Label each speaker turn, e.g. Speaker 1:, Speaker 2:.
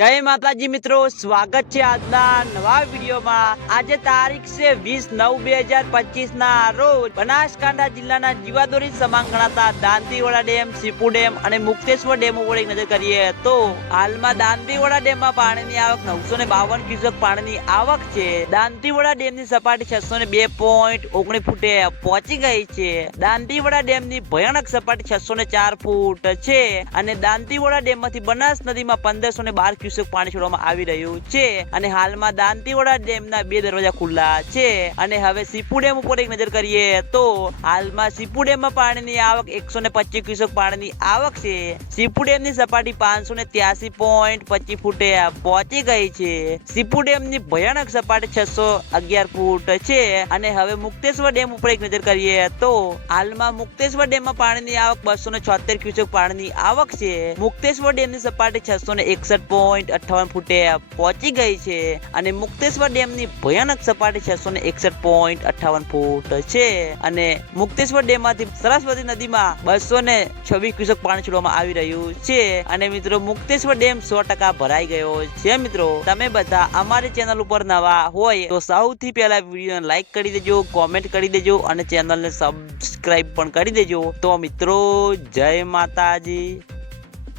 Speaker 1: જય માતાજી મિત્રો, સ્વાગત છે આજના નવા વિડીયોમાં. આજે તારીખ છે વીસ નવ બે હજાર પચીસ ના રોજ બનાસકાંઠા જિલ્લાના જીવાદોરી સમાન ગણાતા દાંતીવાડા ડેમ, સીપુ ડેમ અને મુક્તેશ્વર ડેમ ઉપર નજર કરીએ તો હાલમાં દાંતીવાડા ડેમમાં પાણીની આવક નવસો ને બાવન ક્યુસેક પાણીની આવક છે. દાંતીવાડા ડેમની સપાટી છસો ને બે પોઈન્ટ ઓગણીસ ફૂટે પહોંચી ગઈ છે. દાંતીવાડા ડેમની ભયાનક સપાટી છસો ને ચાર ફૂટ છે અને દાંતીવાડા ડેમમાંથી બનાસ નદીમાં પંદરસો ને બાર ક્યુસેક પાણી છોડવામાં આવી રહ્યું છે અને હાલમાં દાંતીવાડા ડેમના બે દરવાજા ખુલ્લા છે અને હવે સીપુ ડેમ ઉપર એક નજર કરીએ તો હાલમાં સીપુ ડેમમાં પાણીની આવક એકસો ને પચીસ ક્યુસેક પાણીની આવક છે. સીપુ ડેમની સપાટી પાંચસો ને ત્યાસી પોઈન્ટ પચીસ ફૂટે પહોંચી ગઈ છે. સીપુ ડેમની ભયાનક સપાટી છસો અગિયાર ફૂટ છે અને હવે મુક્તેશ્વર ડેમ ઉપર એક નજર કરીએ તો હાલમાં મુક્તેશ્વર ડેમમાં પાણીની આવક બસો ને છોતેર ક્યુસેક પાણીની આવક છે. મુક્તેશ્વર ડેમની સપાટી છસો ને એકસઠ પોઈન્ટ અઠ્ઠાવન ફૂટે પહોંચી ગઈ છે અને મુક્તેશ્વર ડેમની ભયાનક સપાટી છસો ને એકસઠ પોઈન્ટ અઠ્ઠાવન ફૂટ છે. અને મુક્તેશ્વર ડેમમાંથી સરસ્વતી નદીમાં બસો ને છવ્વીસ ક્યુસેક પાણી છોડવામાં આવી રહ્યું છે. અને મિત્રો, મુક્તેશ્વર ડેમ સો ટકા ભરાઈ ગયો છે. મિત્રો, તમે બધા અમારી ચેનલ ઉપર નવા હોય તો સૌથી પહેલા વીડિયો લાઈક કરી દેજો, કોમેન્ટ કરી દેજો અને ચેનલને સબસ્ક્રાઇબ પણ કરી દેજો. તો મિત્રો, જય માતાજી.